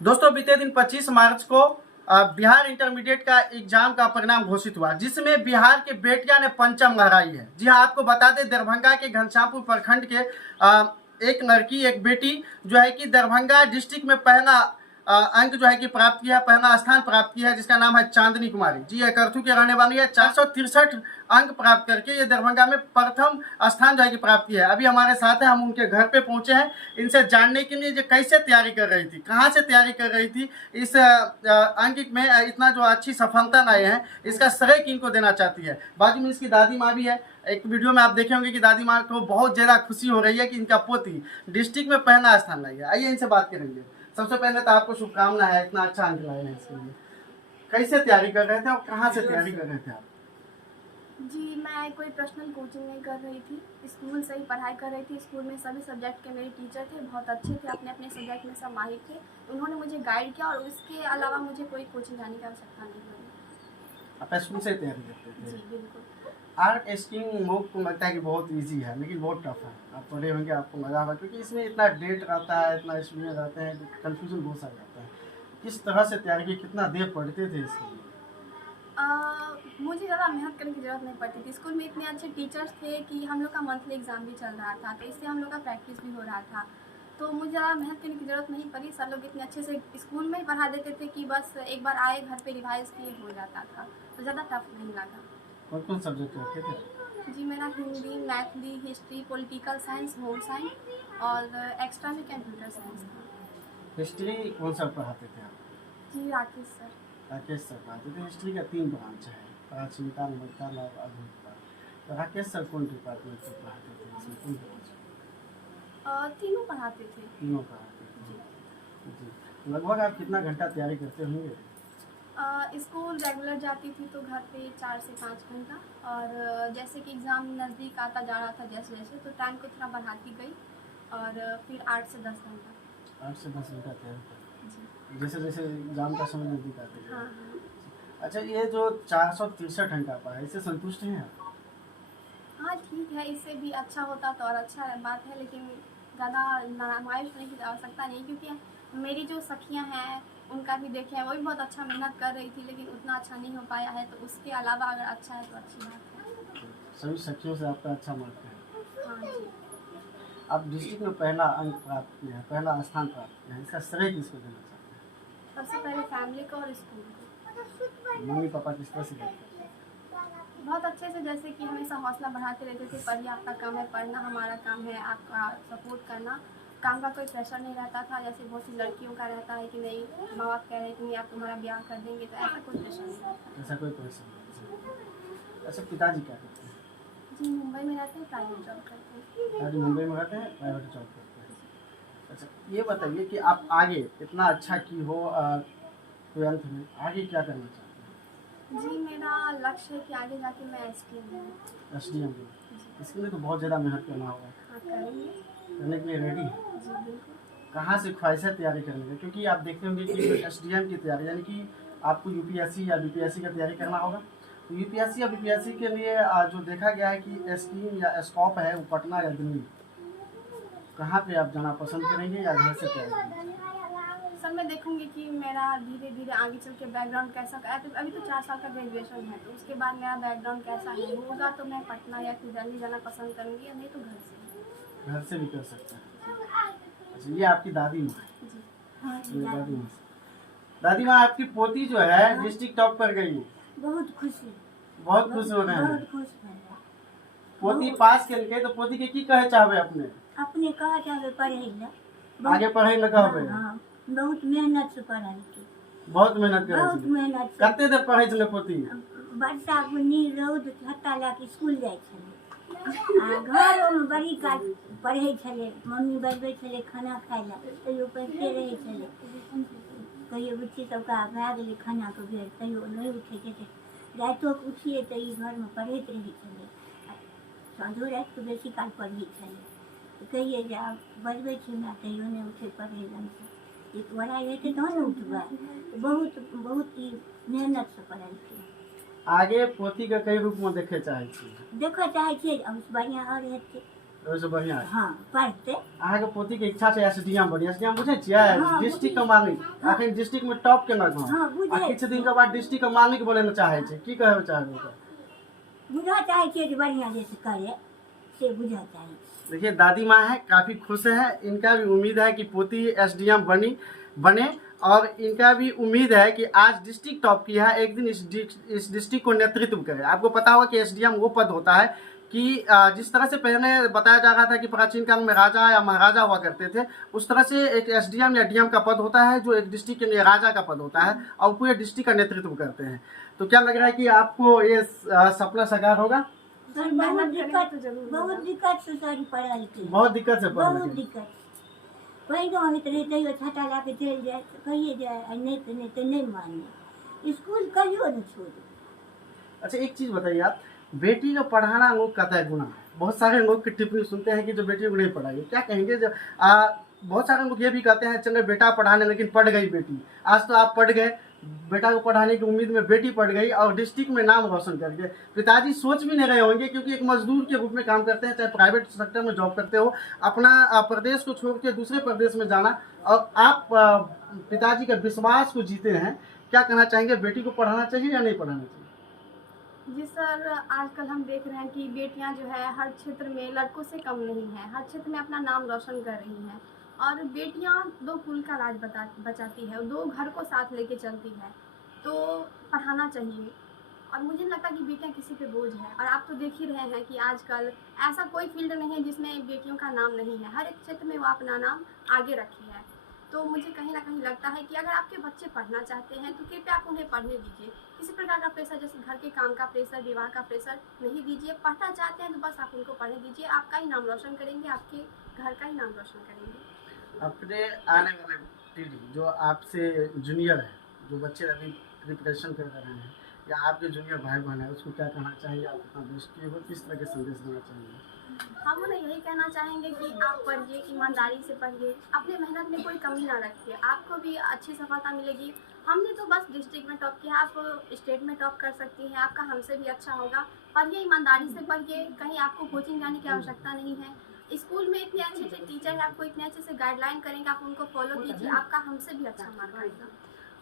दोस्तों बीते दिन 25 मार्च को बिहार इंटरमीडिएट का एग्जाम का परिणाम घोषित हुआ, जिसमें बिहार के बेटिया ने पंचम लहराई है। जी हाँ, आपको बता दें दरभंगा के घनश्यामपुर प्रखंड के एक लड़की, एक बेटी जो है कि दरभंगा डिस्ट्रिक्ट में पहला अंक जो है कि प्राप्त किया, पहला स्थान प्राप्त किया है, जिसका नाम है चांदनी कुमारी। जी ये करथू की रहने वाली है। 463 अंक प्राप्त करके ये दरभंगा में प्रथम स्थान जो है कि प्राप्त किया है। अभी हमारे साथ है, हम उनके घर पे पहुंचे हैं इनसे जानने के लिए जो कैसे तैयारी कर रही थी, कहाँ से तैयारी कर रही थी, इस अंक में इतना जो अच्छी सफलता लाए हैं, इसका श्रेय किनको देना चाहती है। बाजू में इसकी दादी माँ भी है। एक वीडियो में आप देखे होंगे कि दादी माँ को बहुत ज़्यादा खुशी हो रही है कि इनका पोती डिस्ट्रिक्ट में पहला स्थान लाई है। आइए इनसे बात करेंगे। सबसे पहले तो आपको शुभकामना है, इतना अच्छा अंक लाए हैं इसके लिए। कैसे तैयारी कर रहे थे और कहाँ से तैयारी कर रहे थे आप? जी, मैं कोई पर्सनल कोचिंग नहीं कर रही थी, स्कूल से ही पढ़ाई कर रही थी। स्कूल में सभी सब्जेक्ट के मेरे टीचर थे, बहुत अच्छे थे, अपने अपने सब्जेक्ट में सब माहिर थे। उन्होंने मुझे गाइड किया और उसके अलावा मुझे कोई कोचिंग जाने की आवश्यकता नहीं पड़ी। आप स्कूल से तैयारी करते थे? जी बिल्कुल। आर्ट स्ट्रीम को लगता है कि बहुत इजी है, लेकिन बहुत टफ है। आप पढ़े होंगे, आपको लगा होगा, क्योंकि इसमें इतना डेट रहता है, इतना इसमें रहते हैं, कंफ्यूजन बहुत सारा रहता है। किस तरह से तैयारी की, कितना देर पढ़ते थे इसके लिए? मुझे ज़्यादा मेहनत करने की ज़रूरत नहीं पड़ती थी। स्कूल में इतने अच्छे टीचर्स थे कि हम लोग का मंथली एग्ज़ाम भी चल रहा था, तो इससे हम लोग का प्रैक्टिस भी हो रहा था। तो मुझे ज़्यादा मेहनत करने की ज़रूरत नहीं पड़ी। सर लोग इतने अच्छे से स्कूल में ही पढ़ा देते थे कि बस एक बार आए, घर पे रिवाइज़ किए, हो जाता था। तो ज़्यादा टफ नहीं लगा। कौन कौन सब्जेक्ट रखे थे? जी, मेरा Hindi, Maithili, history, political science, home science और एक्स्ट्रा में कंप्यूटर साइंस था। हिस्ट्री कौन सा पढ़ाते थे आप? जी, राकेश सर। राकेश सर पढ़ाते थे। हिस्ट्री का 3 ब्रांच है, प्राचीनता, नवकाल और आधुनिकता। तो राकेश सर कौन डिपार्टमेंट से पढ़ाते थे, इसमें कौन ब्रांच? तीनों पढ़ाते थे। तीनों पढ़ाते थे। जी, लगभग आप कितना घंटा तैयारी करते होंगे? स्कूल रेगुलर जाती थी तो घर पे 4 से 5 घंटा, और जैसे कि एग्ज़ाम नज़दीक आता जा रहा था जैसे जैसे, तो टाइम को थोड़ा बढ़ाती गई और फिर 8 से 10 घंटा। 8 से 10 घंटा तैयारी करते जी। जैसे जैसे एग्जाम का समय नजदीक आते गया। हाँ हाँ। अच्छा, ये जो 463 अंक आ पाए, इससे संतुष्ट हैं आप? हाँ ठीक है, इससे भी अच्छा होता तो और अच्छा बात है, लेकिन ज़्यादा मायूस होने की आवश्यकता नहीं, क्योंकि मेरी जो सखियाँ हैं उनका भी देखे हैं, वो भी बहुत अच्छा मेहनत कर रही थी, लेकिन उतना अच्छा नहीं हो पाया है। तो उसके अलावा अगर अच्छा है तो अच्छी बात है। सभी सखियों से आपका अच्छा मार्क है। हाँ जी। आप डिस्ट्रिक्ट में पहला अंक प्राप्त किया है, पहला स्थान प्राप्त किया है, इसका श्रेय किसको देना चाहते हैं? सबसे पहले फैमिली को और स्कूल को। मम्मी पापा किस तरह से देखते हैं? बहुत अच्छे से, जैसे कि हमेशा हौसला बढ़ाते रहते थे, पढ़िए, आपका काम है पढ़ना, हमारा काम है आपका सपोर्ट करना। काम का कोई प्रेशर नहीं रहता था, जैसे बहुत सी लड़कियों का रहता है कि नहीं, माँ बाप कह रहे हैं कि नहीं आप तुम्हारा ब्याह कर देंगे, तो ऐसा कोई प्रेशर नहीं रहता। ऐसा कोई प्रेशर नहीं। अच्छा, पिताजी क्या करते हैं? जी, मुंबई में रहते हैं, प्राइवेट जॉब करते हैं। पिताजी मुंबई में रहते हैं, प्राइवेट जॉब करते हैं। अच्छा, ये बताइए कि आप आगे इतना अच्छा की हो, ट्वेल्थ में आगे क्या करना चाहते हैं? जी, मेरा लक्ष्य है कि आगे जाके मैं SDM बनूँ। SDM में इसके लिए तो बहुत ज़्यादा मेहनत करना होगा। हाँ, करेंगे। करने के लिए रेडी है? जी बिल्कुल। कहाँ से ख्वाहिश है तैयारी करने की? क्योंकि आप देखते होंगे कि SDM की तैयारी, यानी कि आपको UPSC या BPSC का तैयारी करना होगा। तो UPSC या BPSC के लिए जो देखा गया है कि स्कीम या स्कोप है वो पटना या दिल्ली। कहाँ पे आप जाना पसंद करेंगे या घर से तैयारी करेंगे? सर, मैं देखूंगी कि मेरा धीरे धीरे आगे चल के बैकग्राउंड कैसा है। तो अभी तो 4 साल का ग्रेजुएशन है, तो उसके बाद मेरा बैकग्राउंड कैसा है होगा, तो मैं पटना या फिर दिल्ली जाना पसंद करूँगी, या नहीं तो घर से। घर से भी कर सकते हैं। अच्छा, ये आपकी दादी माँ है? जी हाँ ये दादी माँ आपकी पोती जो है डिस्ट्रिक्ट टॉप पर गई, बहुत खुश है। बहुत खुश हो रहे हैं। बहुत खुश है। पोती पास करके तो पोती के की कहे चाहबे अपने? अपने कहा जावे पढ़े ला, आगे पढ़े लगा होबे? हाँ, बहुत मेहनत से पढ़ाई की। बहुत मेहनत करे बहुत छी। मेहनत से। कते देर पढ़े छले पोती? वर्षा बुनी रौद छत्ता ला के स्कूल जाय छले, आ घरों में बड़ी काल पढ़े छले। मम्मी बनबै छले खाना खाय ला, तैयो पढ़ते रहे छले। कहियो बुच्ची सबका भए गेलै खाना के बेर, तैयो नहीं उठे छै। रातिओ के उठिए तऽ ई घर में पढ़ैत रहै छलै। साँझो राति के बेसी काल पढ़ै छलै। कहिए जे आब बजबै छी हमरा, तैयो नहीं उठे पढ़े लग। एक बड़ा रहते तहन ने उठबै। बहुत बहुत ही मेहनत से पढ़ाई की। आगे पोती के कई रूप में देखे चाहे छी? देखऽ चाहे छियै, अब बढ़िया और हेतै। ओहिसँ बढ़िया हाँ पढ़ते अहाँके पोती के इच्छा छै एसडीएम बनी एसडीएम बुझै छियै हाँ, डिस्ट्रिक्ट के मालिक अखन डिस्ट्रिक्ट में टॉप केलक हँ हाँ, बुझै आ किछु दिन के बाद डिस्ट्रिक्ट के मालिक बनै चाहै छै की कहबै चाहबै ओकरा? बुझा चाहे छियै जे बढ़िया जैसे करे से बुझा चाहे छियै। देखिए दादी माँ है काफ़ी खुश है, इनका भी उम्मीद है कि पोती एसडीएम बने और इनका भी उम्मीद है कि आज डिस्ट्रिक्ट टॉप की है, एक दिन इस डिस्ट्रिक्ट को नेतृत्व करे। आपको पता होगा कि एसडीएम वो पद होता है कि जिस तरह से पहले बताया जा रहा था कि प्राचीन काल में राजा या महाराजा हुआ करते थे, उस तरह से एक एसडीएम या डीएम का पद होता है जो एक डिस्ट्रिक्ट के राजा का पद होता है और पूरे डिस्ट्रिक्ट का नेतृत्व करते हैं। तो क्या लग रहा है कि आपको ये सपना साकार होगा? सर मेहनत बहुत करेंगे दिक्कत तो जरूर बहुत होगा। दिक्कत से सर पढ़ा लिखे बहुत दिक्कत से पढ़ बहुत रहे हैं। दिक्कत कहीं गाँव में तो रहे तैयो छाता ला के चल जाए तो कहिए जाए आ नहीं तो नहीं माने स्कूल कहियो नहीं छोड़े। अच्छा एक चीज़ बताइए आप, बेटी को पढ़ाना लोग कहता है गुनाह है। बहुत सारे लोग की टिप्पणी सुनते हैं कि जो बेटी को नहीं पढ़ाइए, क्या कहेंगे? जो बहुत सारे लोग ये भी कहते हैं चलो बेटा पढ़ाने लेकिन पढ़ गई बेटी। आज तो आप पढ़ गए, बेटा को पढ़ाने की उम्मीद में बेटी पढ़ गई और डिस्ट्रिक्ट में नाम रोशन कर गए। पिताजी सोच भी नहीं रहे होंगे क्योंकि एक मजदूर के रूप में काम करते हैं, चाहे प्राइवेट सेक्टर में जॉब करते हो, अपना प्रदेश को छोड़ के दूसरे प्रदेश में जाना और आप पिताजी के विश्वास को जीते हैं। क्या कहना चाहेंगे, बेटी को पढ़ाना चाहिए या नहीं पढ़ाना चाहिए? जी सर, आजकल हम देख रहे हैं कि बेटियां जो है हर क्षेत्र में लड़कों से कम नहीं है, हर क्षेत्र में अपना नाम रोशन कर रही हैं और बेटियां दो कुल का राज बचाती है, दो घर को साथ लेके चलती है, तो पढ़ाना चाहिए। और मुझे नहीं लगता कि बेटियां किसी पे बोझ है। और आप तो देख ही रहे हैं कि आजकल ऐसा कोई फील्ड नहीं है जिसमें बेटियों का नाम नहीं है, हर एक क्षेत्र में वो अपना नाम आगे रखी है। तो मुझे कहीं ना कहीं लगता है कि अगर आपके बच्चे पढ़ना चाहते हैं तो कृपया आप उन्हें पढ़ने दीजिए। किसी प्रकार का प्रेशर, जैसे घर के काम का प्रेशर, विवाह का प्रेशर नहीं दीजिए। पढ़ना चाहते हैं तो बस आप उनको पढ़ने दीजिए, आपका ही नाम रोशन करेंगे, आपके घर का ही नाम रोशन करेंगे। अपने आने वाले पीढ़ी जो आपसे जूनियर है, जो बच्चे अभी प्रिपरेशन कर रहे हैं या आपके जूनियर भाई बहन है, उसको क्या कहना चाहिए? आप अपना दृष्टि को किस तरह के संदेश देना चाहिए? हम उन्हें यही कहना चाहेंगे कि आप पढ़िए, ईमानदारी से पढ़िए, अपने मेहनत में कोई कमी ना रखिए, आपको भी अच्छी सफलता मिलेगी। हमने तो बस डिस्ट्रिक्ट में टॉप किया, आप स्टेट में टॉप कर सकती हैं, आपका हमसे भी अच्छा होगा। पढ़िए, ईमानदारी से पढ़िए, कहीं आपको कोचिंग जाने की आवश्यकता नहीं है। स्कूल में इतने अच्छे अच्छे टीचर हैं, आपको इतने अच्छे से गाइडलाइन करेंगे, आप उनको फॉलो कीजिए, आपका हमसे भी अच्छा मार्क आएगा।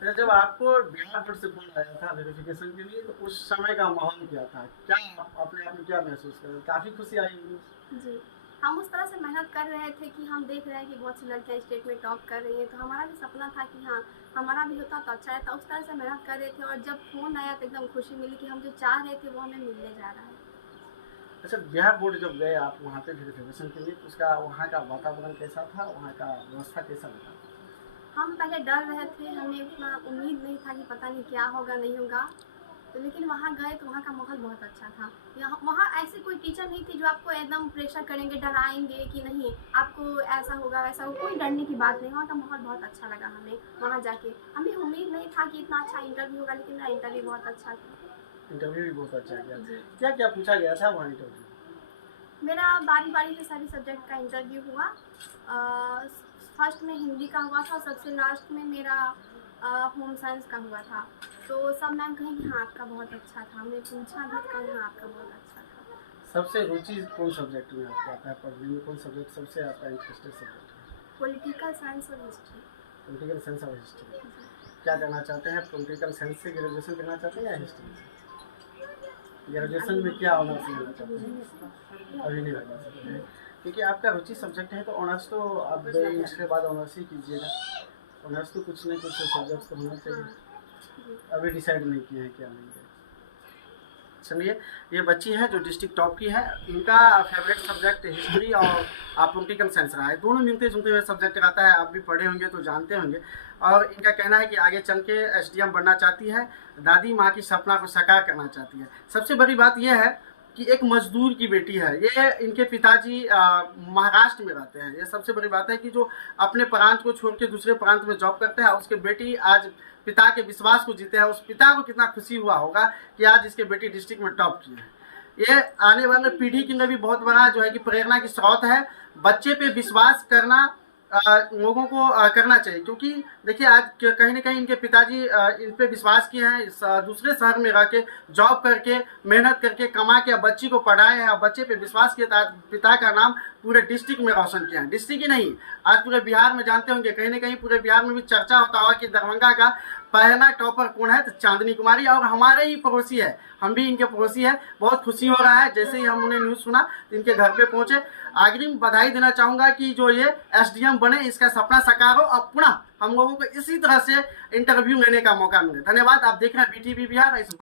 अच्छा, जब आपको बिहार बोर्ड से फोन आया था वेरिफिकेशन के लिए, तो उस समय का माहौल क्या था? क्या अपने आप में क्या महसूस कर? काफ़ी खुशी आई होगी। जी, हम उस तरह से मेहनत कर रहे थे कि हम देख रहे हैं कि बहुत सी लड़कियां स्टेट में टॉप कर रही हैं, तो हमारा भी सपना था कि हाँ हमारा भी होता तो अच्छा रहता। उस तरह से मेहनत कर रहे थे और जब फ़ोन आया तो एकदम खुशी मिली कि हम जो चाह रहे थे वो हमें मिलने जा रहा है। अच्छा, बिहार बोर्ड जब गए आप वहाँ पे वेरिफिकेशन के लिए, तो उसका वहाँ का वातावरण कैसा था, वहाँ का व्यवस्था कैसा लगा? हम पहले डर रहे थे, हमें उतना उम्मीद नहीं था कि पता नहीं क्या होगा नहीं होगा, तो लेकिन वहाँ गए तो वहाँ का माहौल बहुत अच्छा था। यहाँ वहाँ ऐसे कोई टीचर नहीं थे जो आपको एकदम प्रेशर करेंगे, डराएंगे कि नहीं आपको ऐसा होगा वैसा होगा, कोई डरने की बात नहीं। वहाँ का माहौल बहुत अच्छा लगा हमें वहाँ जाके। हमें उम्मीद नहीं था कि इतना अच्छा इंटरव्यू होगा, लेकिन मेरा इंटरव्यू बहुत अच्छा था। इंटरव्यू भी बहुत अच्छा गया। जी। क्या क्या पूछा गया था वहाँ इंटरव्यू? मेरा बारी बारी से सभी सब्जेक्ट का इंटरव्यू हुआ। फर्स्ट में हिंदी का हुआ था, सबसे लास्ट में मेरा होम साइंस का हुआ था। तो सब मैम कहेंगे हाँ आपका बहुत अच्छा था, हमने पूछा भी तो कहा हाँ आपका बहुत अच्छा था। सबसे रुचि कौन सब्जेक्ट में आपको आता है पढ़ने में? कौन सब्जेक्ट सबसे आपका इंटरेस्टेड सब्जेक्ट है? पॉलिटिकल साइंस और हिस्ट्री। पॉलिटिकल साइंस और हिस्ट्री। क्या करना चाहते हैं? पॉलिटिकल साइंस से ग्रेजुएशन करना चाहते हैं या हिस्ट्री से? ग्रेजुएशन में क्या ऑनर्स लेना चाहते हैं? अभी नहीं लेना चाहते हैं क्योंकि आपका रुचि सब्जेक्ट है, तो ऑनर्स तो आप इंटर के बाद ऑनर्स ही कीजिएगा। ऑनर्स तो कुछ नहीं कुछ सब्जेक्ट तो होना चाहिए। अभी डिसाइड नहीं किए हैं क्या नहीं है। चलिए, ये बच्ची है जो डिस्ट्रिक्ट टॉप की है, इनका फेवरेट सब्जेक्ट हिस्ट्री और पॉलिटिकल साइंस रहा है। दोनों मिलते जुलते हुए सब्जेक्ट रहता है, आप भी पढ़े होंगे तो जानते होंगे। और इनका कहना है कि आगे चल के एसडीएम बनना चाहती है, दादी माँ की सपना को साकार करना चाहती है। सबसे बड़ी बात यह है कि एक मजदूर की बेटी है। ये इनके पिताजी महाराष्ट्र में रहते हैं। ये सबसे बड़ी बात है कि जो अपने प्रांत को छोड़ के दूसरे प्रांत में जॉब करते हैं, उसके बेटी आज पिता के विश्वास को जीते हैं। उस पिता को कितना खुशी हुआ होगा कि आज इसके बेटी डिस्ट्रिक्ट में टॉप की है। ये आने वाले पीढ़ी के लिए भी बहुत बड़ा जो है कि प्रेरणा की स्रोत है। बच्चे पे विश्वास करना लोगों को करना चाहिए, क्योंकि देखिए आज कहीं ना कहीं इनके पिताजी इन पे विश्वास किए हैं, दूसरे शहर में रह के जॉब करके मेहनत करके कमा के बच्ची को पढ़ाए हैं और बच्चे पे विश्वास किए, पिता का नाम पूरे डिस्ट्रिक्ट में रोशन किया है। डिस्ट्रिक्ट ही नहीं, आज पूरे बिहार में जानते होंगे, कहीं ना कहीं पूरे बिहार में भी चर्चा होता होगा कि दरभंगा का पहला टॉपर कौन है, तो चांदनी कुमारी, और हमारे ही पड़ोसी है, हम भी इनके पड़ोसी है। बहुत खुशी हो रहा है, जैसे ही हमने न्यूज़ सुना तो इनके घर पे पहुंचे। अग्रिम बधाई देना चाहूँगा कि जो ये एसडीएम बने, इसका सपना साकार हो और पुनः हम लोगों को इसी तरह से इंटरव्यू लेने का मौका मिले। धन्यवाद। आप देख रहे हैं BTV बिहार।